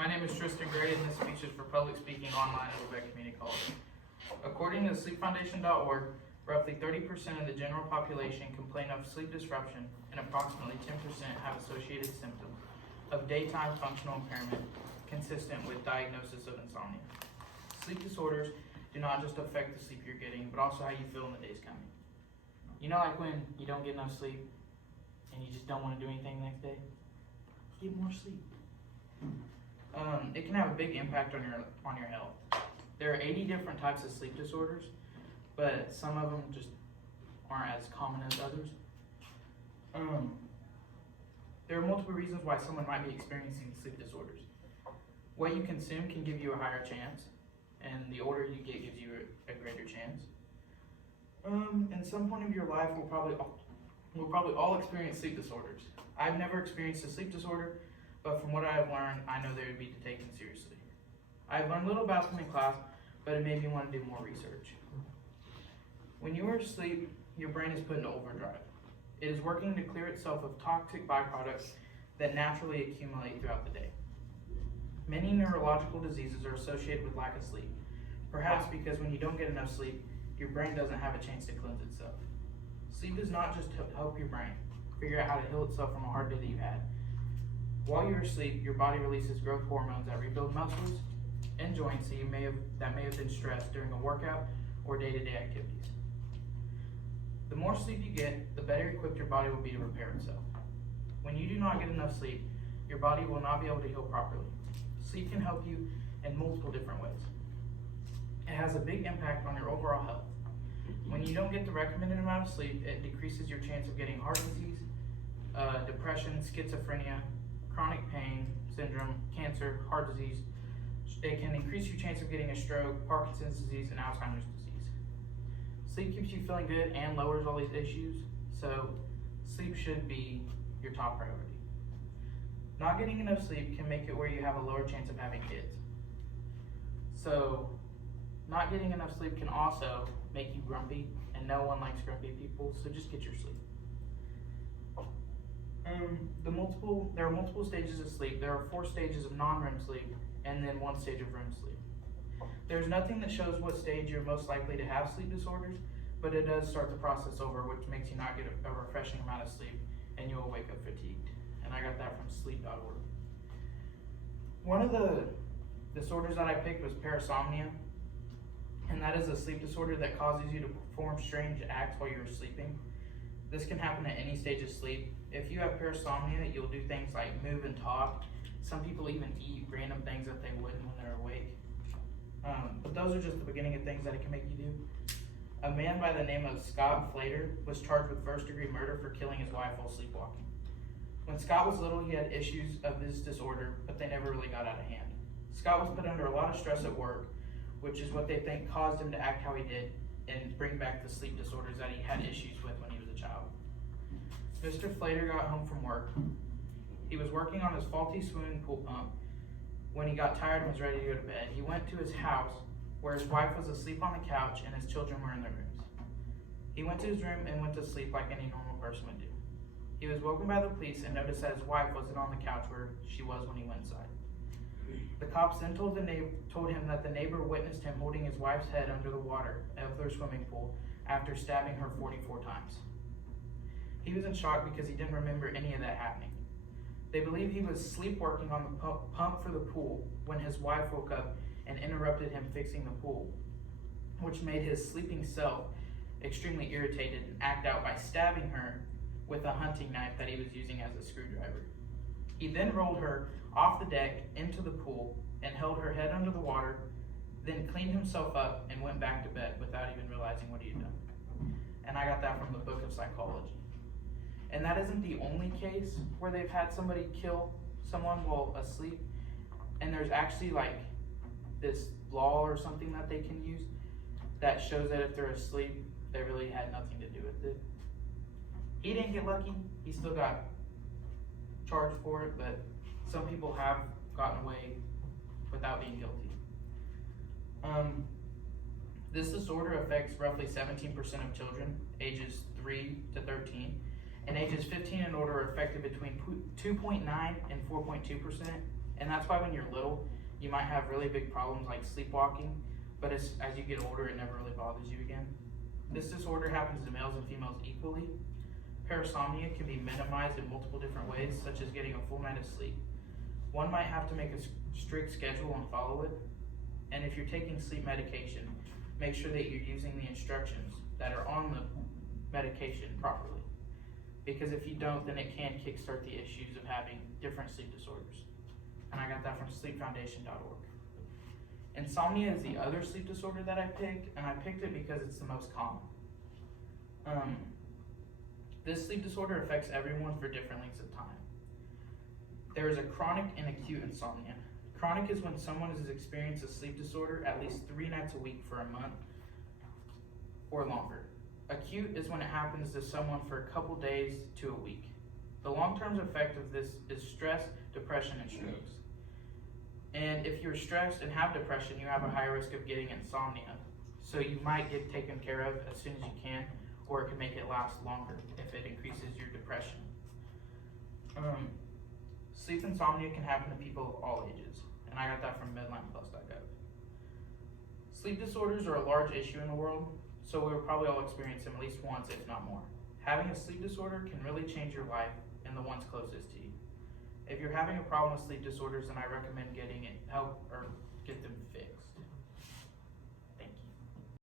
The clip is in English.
My name is Tristan Gray, and this speech is for public speaking online at Lebec Community College. According to sleepfoundation.org, roughly 30% of the general population complain of sleep disruption, and approximately 10% have associated symptoms of daytime functional impairment consistent with diagnosis of insomnia. Sleep disorders do not just affect the sleep you're getting, but also how you feel in the days coming. You know, like when you don't get enough sleep and you just don't want to do anything the next day? Get more sleep. It can have a big impact on your health. There are 80 different types of sleep disorders, but some of them just aren't as common as others. There are multiple reasons why someone might be experiencing sleep disorders. What you consume can give you a higher chance, and the older you get gives you a greater chance. In some point of your life, we'll probably all experience sleep disorders. I've never experienced a sleep disorder, but from what I have learned, I know they would be taken seriously. I've learned little about them in class, but it made me want to do more research. When you are asleep, your brain is put into overdrive. It is working to clear itself of toxic byproducts that naturally accumulate throughout the day. Many neurological diseases are associated with lack of sleep, perhaps because when you don't get enough sleep, your brain doesn't have a chance to cleanse itself. Sleep does not just help your brain figure out how to heal itself from a hard day that you had. While you're asleep, your body releases growth hormones that rebuild muscles and joints that may have been stressed during a workout or day-to-day activities. The more sleep you get, the better equipped your body will be to repair itself. When you do not get enough sleep, your body will not be able to heal properly. Sleep can help you in multiple different ways. It has a big impact on your overall health. When you don't get the recommended amount of sleep, it decreases your chance of getting heart disease, depression, schizophrenia, chronic pain syndrome, cancer, heart disease. It can increase your chance of getting a stroke, Parkinson's disease, and Alzheimer's disease. Sleep keeps you feeling good and lowers all these issues, so sleep should be your top priority. Not getting enough sleep can make it where you have a lower chance of having kids. So, not getting enough sleep can also make you grumpy, and no one likes grumpy people, so just get your sleep. There are multiple stages of sleep. There are 4 stages of non-REM sleep, and then 1 stage of REM sleep. There's nothing that shows what stage you're most likely to have sleep disorders, but it does start the process over, which makes you not get a refreshing amount of sleep, and you will wake up fatigued. And I got that from sleep.org. One of the disorders that I picked was parasomnia, and that is a sleep disorder that causes you to perform strange acts while you're sleeping. This can happen at any stage of sleep. If you have parasomnia, you'll do things like move and talk. Some people even eat random things that they wouldn't when they're awake. But those are just the beginning of things that it can make you do. A man by the name of Scott Flater was charged with first-degree murder for killing his wife while sleepwalking. When Scott was little, he had issues of this disorder, but they never really got out of hand. Scott was put under a lot of stress at work, which is what they think caused him to act how he did and bring back the sleep disorders that he had issues with when he was a child. Mr. Flater got home from work. He was working on his faulty swimming pool pump when he got tired and was ready to go to bed. He went to his house where his wife was asleep on the couch and his children were in their rooms. He went to his room and went to sleep like any normal person would do. He was woken by the police and noticed that his wife wasn't on the couch where she was when he went inside. The cops then told him that the neighbor witnessed him holding his wife's head under the water of their swimming pool after stabbing her 44 times. He was in shock because he didn't remember any of that happening. They believe he was sleepwalking on the pump for the pool when his wife woke up and interrupted him fixing the pool, which made his sleeping self extremely irritated and act out by stabbing her with a hunting knife that he was using as a screwdriver. He then rolled her off the deck into the pool and held her head under the water, then cleaned himself up and went back to bed without even realizing what he had done. And I got that from the Book of Psychology. And that isn't the only case where they've had somebody kill someone while asleep. And there's actually like this law or something that they can use that shows that if they're asleep, they really had nothing to do with it. He didn't get lucky. He still got charged for it, but some people have gotten away without being guilty. This disorder affects roughly 17% of children, ages 3 to 13, and ages 15 and older are affected between 2.9 and 4.2%, And that's why when you're little, you might have really big problems like sleepwalking, but as you get older, it never really bothers you again. This disorder happens to males and females equally. Parasomnia can be minimized in multiple different ways, such as getting a full night of sleep. One might have to make a strict schedule and follow it. And if you're taking sleep medication, make sure that you're using the instructions that are on the medication properly. Because if you don't, then it can kickstart the issues of having different sleep disorders. And I got that from sleepfoundation.org. Insomnia is the other sleep disorder that I picked, and I picked it because it's the most common. This sleep disorder affects everyone for different lengths of time. There is a chronic and acute insomnia. Chronic is when someone has experienced a sleep disorder at least 3 nights a week for a month or longer. Acute is when it happens to someone for a couple days to a week. The long-term effect of this is stress, depression, and strokes. And if you're stressed and have depression, you have a high risk of getting insomnia. So you might get taken care of as soon as you can, or it can make it last longer if it increases your depression. Sleep insomnia can happen to people of all ages, and I got that from medlineplus.gov. Sleep disorders are a large issue in the world, so we will probably all experience them at least once, if not more. Having a sleep disorder can really change your life and the ones closest to you. If you're having a problem with sleep disorders, then I recommend getting it help or get them fixed.